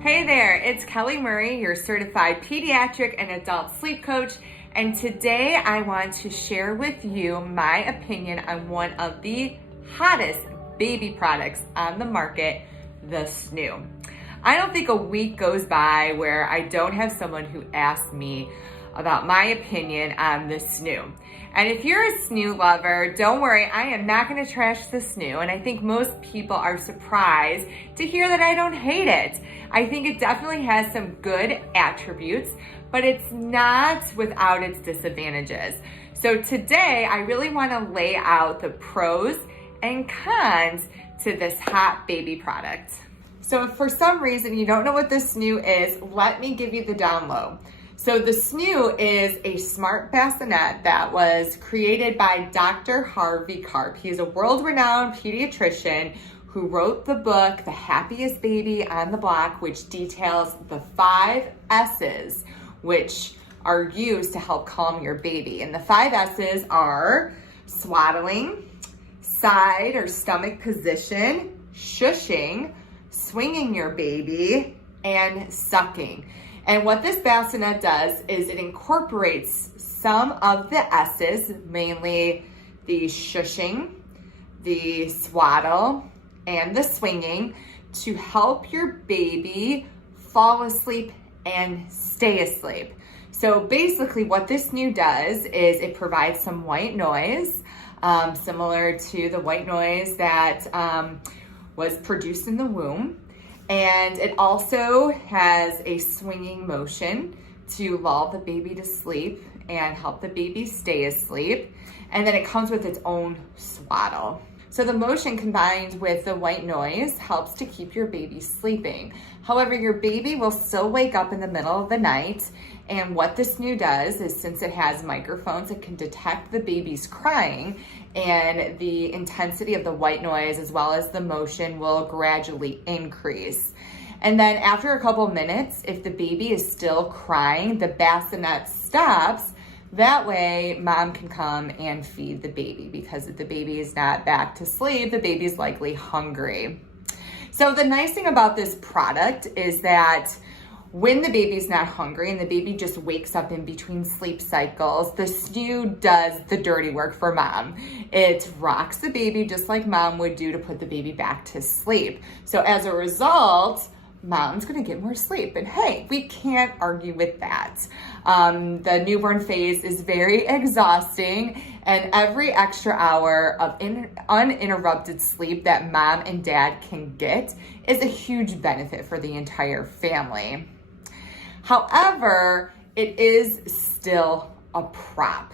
Hey there, it's Kelly Murray, your certified pediatric and adult sleep coach, and today I want to share with you my opinion on one of the hottest baby products on the market, the Snoo. I don't think a week goes by where I don't have someone who asks me about my opinion on the Snoo. And if you're a Snoo lover, don't worry, I am not going to trash the Snoo. And I think most people are surprised to hear that I don't hate it. I think it definitely has some good attributes, but it's not without its disadvantages. So today, I really want to lay out the pros and cons to this hot baby product. So if for some reason you don't know what the Snoo is, let me give you the down low. So the Snoo is a smart bassinet that was created by Dr. Harvey Karp. He's a world-renowned pediatrician who wrote the book, The Happiest Baby on the Block, which details the 5 S's, which are used to help calm your baby. And the 5 S's are swaddling, side or stomach position, shushing, swinging your baby, and sucking. And what this bassinet does is it incorporates some of the S's, mainly the shushing, the swaddle, and the swinging, to help your baby fall asleep and stay asleep. So basically what this Snoo does is it provides some white noise, similar to the white noise that was produced in the womb. And it also has a swinging motion to lull the baby to sleep and help the baby stay asleep. And then it comes with its own swaddle. So the motion combined with the white noise helps to keep your baby sleeping. However, your baby will still wake up in the middle of the night. And what this Snoo does is, since it has microphones, it can detect the baby's crying, and the intensity of the white noise as well as the motion will gradually increase. And then after a couple minutes, if the baby is still crying, the bassinet stops. That way, mom can come and feed the baby, because if the baby is not back to sleep, the baby is likely hungry. So the nice thing about this product is that when the baby's not hungry and the baby just wakes up in between sleep cycles, the Snoo does the dirty work for mom. It rocks the baby just like mom would do to put the baby back to sleep. So as a result, mom's gonna get more sleep. And hey, we can't argue with that. The newborn phase is very exhausting, and every extra hour of uninterrupted sleep that mom and dad can get is a huge benefit for the entire family. However, it is still a prop.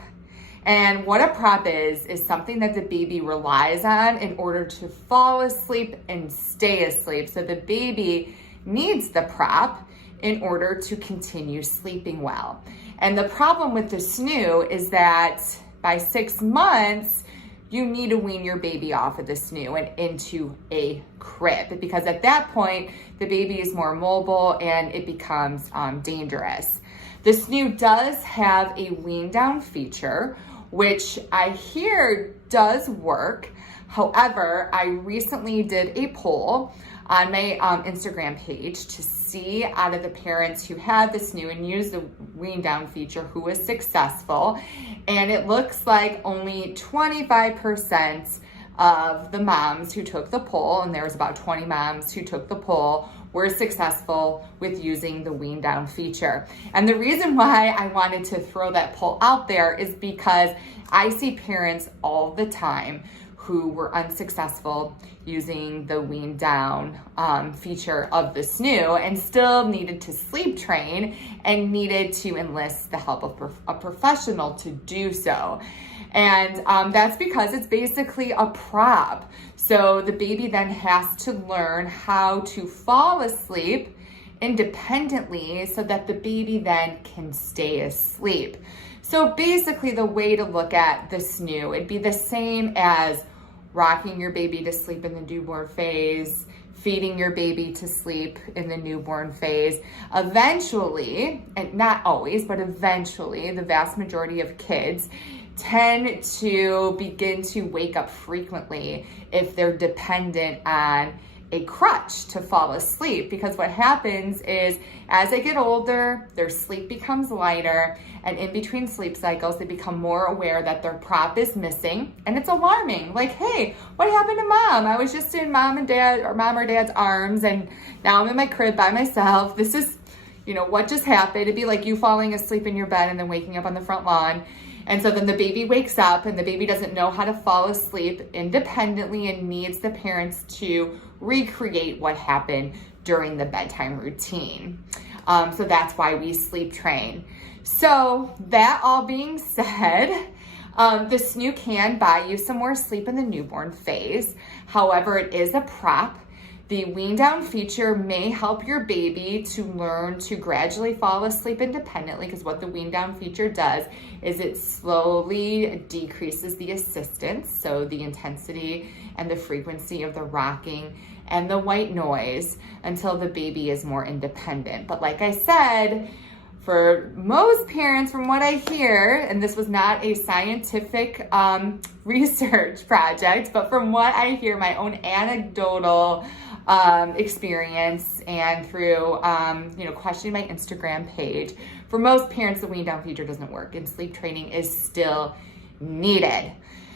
And what a prop is something that the baby relies on in order to fall asleep and stay asleep. So the baby needs the prop in order to continue sleeping well. And the problem with the Snoo is that by 6 months, you need to wean your baby off of the Snoo and into a crib, because at that point, the baby is more mobile and it becomes dangerous. The Snoo does have a wean down feature, which I hear does work. However, I recently did a poll on my Instagram page to see, out of the parents who had the Snoo and used the wean down feature, who was successful. And it looks like only 25% of the moms who took the poll, and there was about 20 moms who took the poll, were successful with using the wean down feature. And the reason why I wanted to throw that poll out there is because I see parents all the time who were unsuccessful using the wean down feature of the Snoo and still needed to sleep train and needed to enlist the help of a professional to do so. And that's because it's basically a prop. So the baby then has to learn how to fall asleep independently so that the baby then can stay asleep. So basically the way to look at the Snoo, it'd be the same as rocking your baby to sleep in the newborn phase, feeding your baby to sleep in the newborn phase. Eventually, and not always, but eventually, the vast majority of kids tend to begin to wake up frequently if they're dependent on a crutch to fall asleep, because what happens is as they get older, their sleep becomes lighter, and in between sleep cycles, they become more aware that their prop is missing, and it's alarming. Like, hey, what happened to mom? I was just in mom or dad's arms, and now I'm in my crib by myself. This is, what just happened? It'd be like you falling asleep in your bed and then waking up on the front lawn. And so then the baby wakes up, and the baby doesn't know how to fall asleep independently and needs the parents to recreate what happened during the bedtime routine. So that's why we sleep train. So that all being said, the Snoo can buy you some more sleep in the newborn phase. However, it is a prop. The wean down feature may help your baby to learn to gradually fall asleep independently, because what the wean down feature does is it slowly decreases the assistance, so the intensity and the frequency of the rocking and the white noise, until the baby is more independent. But like I said, for most parents, from what I hear, and this was not a scientific research project, but from what I hear, my own anecdotal experience and through, questioning my Instagram page, for most parents, the wean down feature doesn't work, and sleep training is still needed.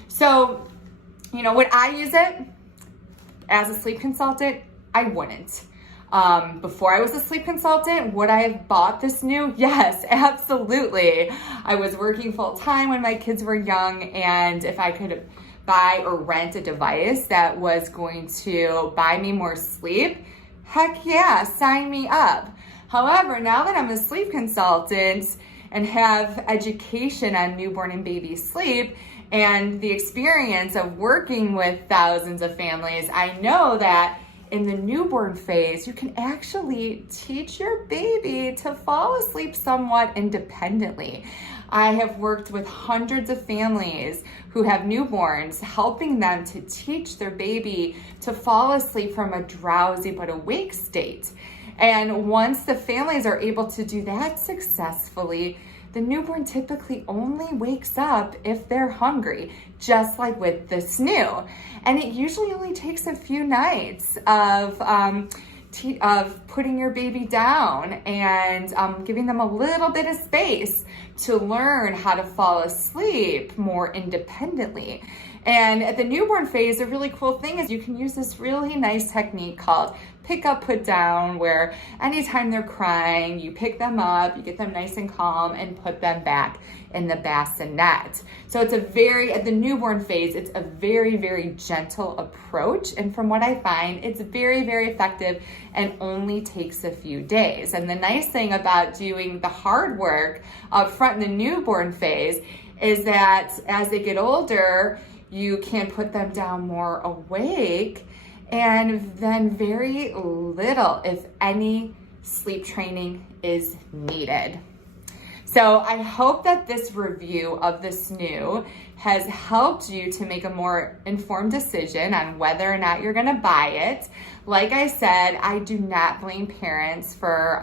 So, would I use it as a sleep consultant? I wouldn't. Before I was a sleep consultant, would I have bought this Snoo? Yes, absolutely. I was working full time when my kids were young, and if I could buy or rent a device that was going to buy me more sleep, heck yeah, sign me up. However, now that I'm a sleep consultant and have education on newborn and baby sleep and the experience of working with thousands of families, I know that in the newborn phase, you can actually teach your baby to fall asleep somewhat independently. I have worked with hundreds of families who have newborns, helping them to teach their baby to fall asleep from a drowsy but awake state. And once the families are able to do that successfully, the newborn typically only wakes up if they're hungry, just like with the Snoo. And it usually only takes a few nights of putting your baby down and giving them a little bit of space to learn how to fall asleep more independently. And at the newborn phase, a really cool thing is you can use this really nice technique called pick up, put down, where anytime they're crying, you pick them up, you get them nice and calm, and put them back in the bassinet. So it's at the newborn phase, it's a very, very gentle approach. And from what I find, it's very, very effective and only takes a few days. And the nice thing about doing the hard work up front in the newborn phase is that as they get older, you can put them down more awake, and then very little, if any, sleep training is needed. So I hope that this review of the Snoo has helped you to make a more informed decision on whether or not you're gonna buy it. Like I said, I do not blame parents for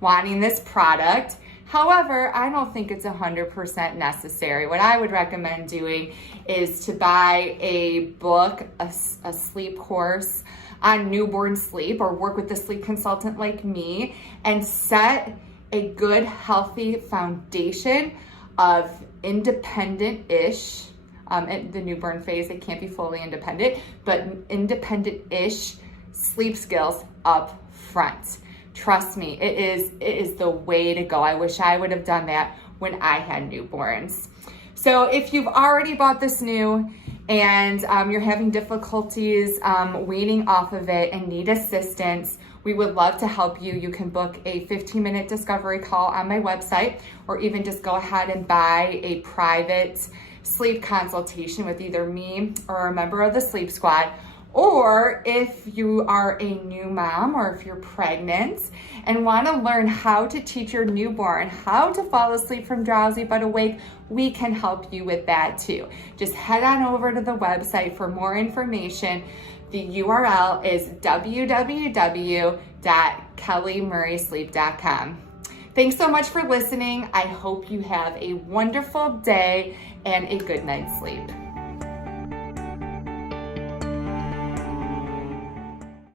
wanting this product. However, I don't think it's 100% necessary. What I would recommend doing is to buy a book, a sleep course on newborn sleep, or work with a sleep consultant like me and set a good, healthy foundation of independent-ish, at the newborn phase, it can't be fully independent, but independent-ish sleep skills up front. Trust me, it is the way to go. I wish I would have done that when I had newborns. So if you've already bought the Snoo and you're having difficulties weaning off of it and need assistance, we would love to help you. You can book a 15-minute discovery call on my website, or even just go ahead and buy a private sleep consultation with either me or a member of the Sleep Squad. Or if you are a new mom, or if you're pregnant and want to learn how to teach your newborn how to fall asleep from drowsy but awake, we can help you with that too. Just head on over to the website for more information. The URL is www.kellymurraysleep.com. Thanks so much for listening. I hope you have a wonderful day and a good night's sleep.